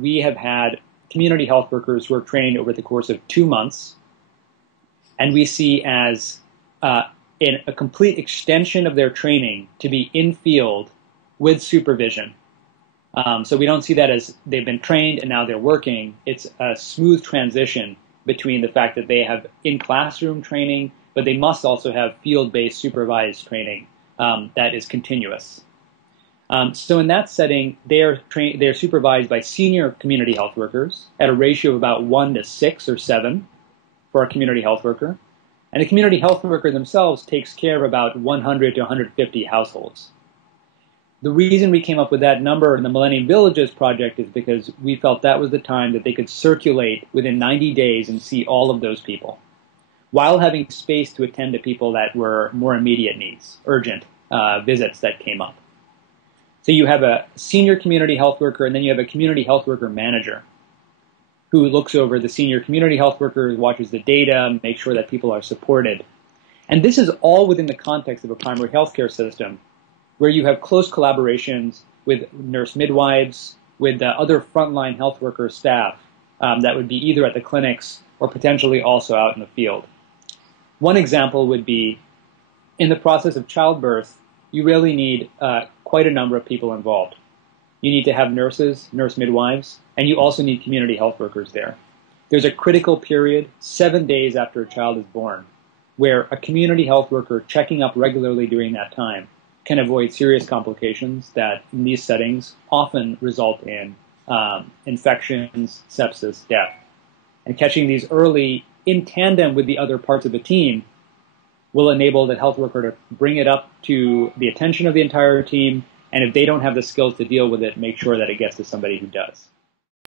we have had community health workers who are trained over the course of 2 months, and we see as in a complete extension of their training to be in field with supervision. So we don't see that as they've been trained and now they're working. It's a smooth transition between the fact that they have in-classroom training, but they must also have field-based supervised training that is continuous. So in that setting, they're supervised by senior community health workers at a ratio of about 1 to 6 or 7 for a community health worker. And the community health worker themselves takes care of about 100 to 150 households. The reason we came up with that number in the Millennium Villages project is because we felt that was the time that they could circulate within 90 days and see all of those people, while having space to attend to people that were more immediate needs, urgent visits that came up. So you have a senior community health worker, and then you have a community health worker manager who looks over the senior community health worker, watches the data, makes sure that people are supported. And this is all within the context of a primary healthcare system where you have close collaborations with nurse midwives, with other frontline health worker staff that would be either at the clinics or potentially also out in the field. One example would be in the process of childbirth, you really need quite a number of people involved. You need to have nurses, nurse midwives, and you also need community health workers there. There's a critical period, 7 days after a child is born, where a community health worker checking up regularly during that time can avoid serious complications that in these settings often result in infections, sepsis, death. And catching these early in tandem with the other parts of the team will enable the health worker to bring it up to the attention of the entire team, and if they don't have the skills to deal with it, make sure that it gets to somebody who does.